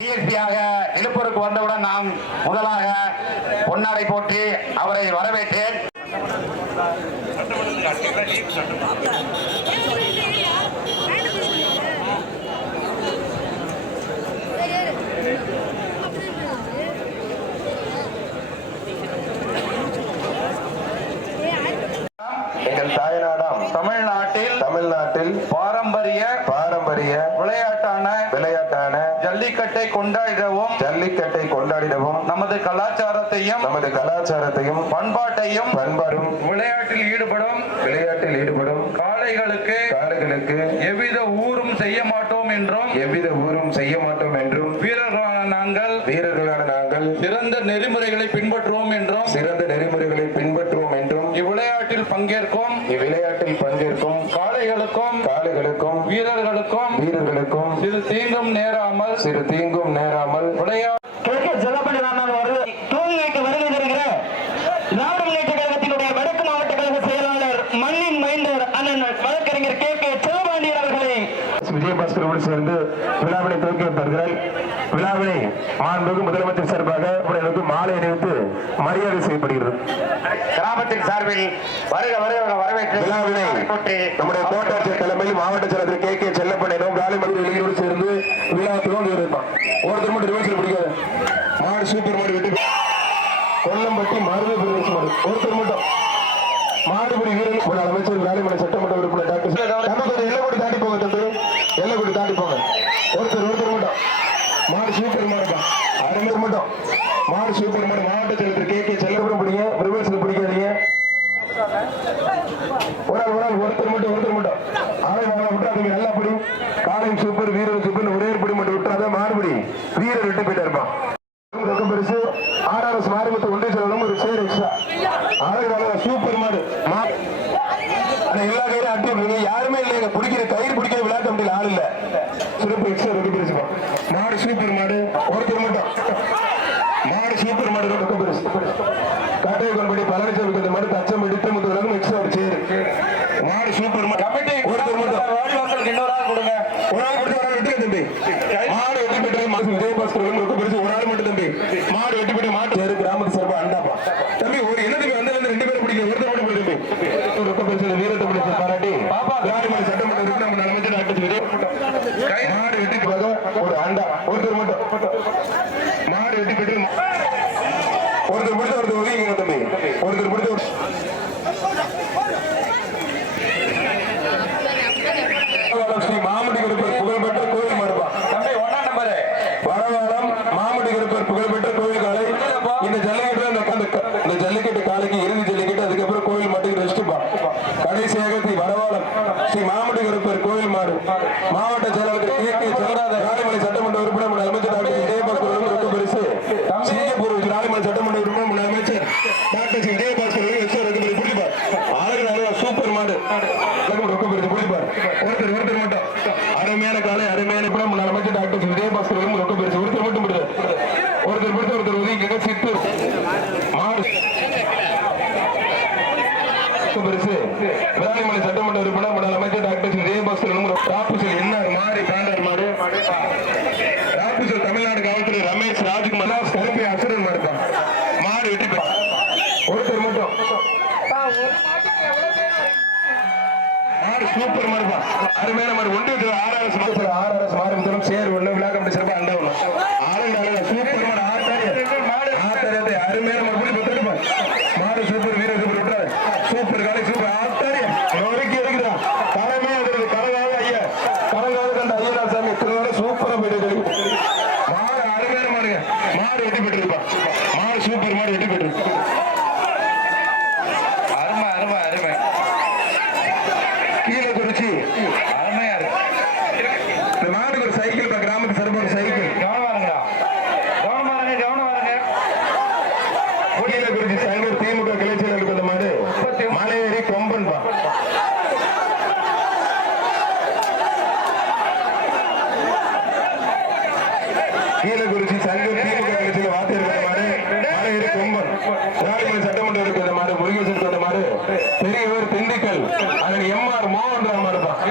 டிஎஸ்பியாக இழுப்பூருக்கு வந்தவுடன் நான் முதலாக பொன்னாடை போற்றி அவரை வரவேற்றேன். எங்கள் தாய்நாடாம் தமிழ்நாட்டில் தமிழ்நாட்டில் பாரம்பரிய பாரம்பரிய விளையாட்டான விளையாட்டான ஜல்லிக்கட்டை கொண்டாடிடவும் ஜல்லிக்கட்டை கொண்டாடிடவும் நமது கலாச்சாரத்தையும் நமது கலாச்சாரத்தையும் பண்பாட்டையும் பண்பாடும் விளையாட்டில் ஈடுபடும் விளையாட்டில் ஈடுபடும் காளைகளுக்கு காடுகளுக்கு எவ்வித ஊரும் செய்ய மாட்டோம் என்றும் எவ்வித ஊரும் செய்ய மாட்டோம் என்றும் வீரர்களான நாங்கள் வீரர்களான நாங்கள் சிறந்த நெறிமுறைகளை பின்பற்றுவோம் என்றும் சிறந்த நெறிமுறைகளை பின்பற்றுவோம் என்றும் இவ்விளையாட்டில் பங்கேற்கும் இவ்விளையாட்டில் பங்கேற்கும் காளைகளுக்கும் காடுகளுக்கும் வீரர்களுக்கும் வீரர்களுக்கும் சிறு தீங்கும் நேராமல் சிறு தீங்கும் நேராமல் வருகை தருகிற திராவிட முன்னேற்ற கழகத்தினுடைய வடக்கு மாவட்ட கழக செயலாளர் மண்ணின் மைந்தர் அண்ணன் வழக்கறிஞர் கே கே செல்லபாண்டியன் அவர்களை. விஜயபாஸ்கரோடு சேர்ந்து விழாவினை துவக்கி வைப்பார்கள் விழாவினை முதலமைச்சர் சார்பாக உடனுக்கு மாலை அணிவித்து மரியாதை செய்யப்படுகிறது. கிராமத்தின் சார்பில் வருக வருக வரவேற்று விழாவினை நம்முடைய கோட்டாட்சியர் தலைமையில் மாவட்ட செயலர் கே கே செல்லப்பண்ணிடம் வேலைமதி இளைஞரோடு சேர்ந்து விழா துவங்கி இருப்பான் ஒருத்தர் மட்டும் ரிவர்சல் பிடிக்காது மாடு சூப்பர் மாடு வெட்டி கொல்லம்பட்டி மருது பிரதேச மாடு ஒருத்தர் மட்டும். மாடுபிடி வீரர் ஒரு அமைச்சர் வேலைமலை சட்டமன்ற உறுப்பினர் டாக்டர் தம்பி கொஞ்சம் எல்லைக்கூடி தாண்டி போங்க தம்பி. எல்லைக்கூடி தாண்டி போங்க. ஒருத்தர் ஒருத்தர் மட்டும். மாடு சூப்பர் மாடுப்பா அரை மட்டும். மாடு சூப்பர் மாடு. மாவட்ட செயலர் கே. கே. செல்லப்படம் பிடிங்க. ரிவர்சல் பிடிக்காதீங்க. ஒரு ஆள் ஒரு ஆள். ஒருத்தர் மட்டும் ஒருத்தர் மட்டும். ஆளை வாங்க விட்டுறாதீங்க. நல்லா படி. காலையும் சூப்பர் வீரர் சூப்பர் ஒரே படி மட்டும் விட்டுறாத மாறுபடி வீரர் விட்டு போயிட்டா இருப்பான் பெருசு. ஆர்ஆர்எஸ் மாரிமுத்து ஒன்றிய செலவும் ஒரு சேர் எக்ஸ்ட்ரா அழகு சூப்பர் மாடு. எல்லா கையிலும் அட்டி யாருமே இல்லைங்க. பிடிக்கிற கயிறு பிடிக்கிற விளையாட்டு முடியல ஆள் இல்ல சிறப்பு எக்ஸ்ட்ரா ரெண்டு பெருசுப்பா மாடு சூப்பர் மாடு ஒருத்தர் மட்டும் மாடு சூப்பர் மாடு ரொம்ப பெருசு காட்டை கொண்டு பழனிசாமி இந்த மாதிரி தச்சம் எடுத்து முத்து வரைக்கும் எக்ஸ்ட்ரா ஒரு சேர் மாடு சூப்பர் மாடு கமிட்டி ஒருத்தர் மட்டும் வாடிவாசலுக்கு இன்னொரு ஆள் கொடுங்க ஒரு ஆள் மட்டும் ஒரு ஆள் வெட்டி தம்பி மாடு வெட்டி பெருசு ஒரு ஆள் மட்டும் தம்பி. மாடு வெட்டி போட்டு மாட்டு. சேரு கிராமத்து சார்பா அண்டாப்பா. தம்பி ஒரு என்ன தம்பி வந்து ரெண்டு பேரும் பிடிக்க ஒருத்தர் மட்டும் பிடி தம்பி. ரொம்ப பெருசு வீரத்தை பிடிச்ச பாராட்டி. பாப்பா கிராம சட்டமன்ற உறுப்பினர் நம்ம அமைச்சர் விஜய் மாடு வெட்டி போக ஒரு அண்டா. ஒருத்தர் மட்டும். மாடு வெட்டி போட்டு ஒருத்தர் பிடிச்ச ஒருத்தர் ஒதுங்கிங்க தம்பி. ஒருத்தர் பிடிச்ச அபிஷேகத்தை வரவாளம் ஸ்ரீ மாமுடி கொடுப்பர் கோயில் மாடு. மாவட்ட செயலாளர் கே. கே. ஜெகநாதன் ராணிமலை சட்டமன்ற உறுப்பினர் அமைச்சர் டாக்டர் விஜயபாஸ்கர் அவர்கள் ரொம்ப பெருசு. சிங்கப்பூர் ராணிமலை சட்டமன்ற உறுப்பினர் அமைச்சர் டாக்டர் ஸ்ரீ விஜயபாஸ்கர் அவர்கள் எஸ்ஓ ரெண்டு பிடிப்பார் ஆளுநர் அலுவலர் சூப்பர் மாடு. அழகு ரொம்ப பெருசு பிடிப்பார் ஒருத்தர் ஒருத்தர் மட்டும். அருமையான காலை அருமையான படம் முன்னாள் அமைச்சர் டாக்டர் சி விஜயபாஸ்கர் அவர்கள் ரொம்ப பெருசு ஒருத்தர் மட்டும் பிடிப்பார் ஒருத்தர் பிடித்த ஒருத்தர் ஒதுக்கிங்க சித்து மாடு ரொம்ப பெருசு விராலிமலை சட்டமன்ற உறுப்பினர் முன்னாள் அமைச்சர் டாக்டர் ஸ்ரீ விஜயபாஸ்கர் ராப்புசல் என்ன மாறி பேண்டர் மாடு ராப்புசல் தமிழ்நாடு காவல்துறை ரமேஷ் ராஜ்குமார் கருப்பி அசுரன் மாடு தான். மாடு வெட்டி ஒருத்தர் மட்டும். மாடு சூப்பர் மாடுப்பா அருமையான மாடு ஒன்று ஆர்ஆர்எஸ் மாடு ஆர்ஆர்எஸ் மாடு முதலும் சேர் ஒன்று விழா கம்பெனி சிறப்பாக அண்டா ஒண்ணு ஆளுங்க ஆளுங்க சூப்பர் மாடு ஆத்தாரி மாடு ஆத்தாரி அருமையான மாடு புடி பத்துடுப்பா மாடு சூப்பர் வீர சூப்பர் விட்டுறாரு சூப்பர் காலை சூப்பர் ஆத்தாரி நொறுக்கி எடுக்குதா தலைமே வருது கலகால ஐயா கலகால கண்ட ஐயா சாமி திருவாரூர் சூப்பரா போயிட்டு மாடு அருமையான மாடுங்க மாடு வெட்டி போட்டுருப்பா மாடு சூப்பர் மாடு வெட்டி போட்டுருக்கு அருமை அருமை அருமை கீழே குறிச்சி அருமையா இருக்கு இந்த மாட்டுக்கு ஒரு சைக்கிள் இப்ப கிராமத்து சிறப்பு ஒரு சைக்கிள் கவனம் பாருங்களா கவனம் பாருங்க கவனம் பாருங்க கீழே குறிச்சி சங்கர் திமுக கிளைச்சலுக்கு அந்த மாடு மலையேறி கொம்பன் பா கீழகுறிச்சி குறிச்சி திமுக கிளைச்சல் வாத்தியார் அந்த மாடு மலையேறி கொம்பன் ராணிமலை சட்டமன்ற இருக்கு அந்த முருகேசன் அந்த மாடு பெரியவர் திண்டுக்கல் அதன் எம் ஆர் மோகன் ராம் இருப்பான்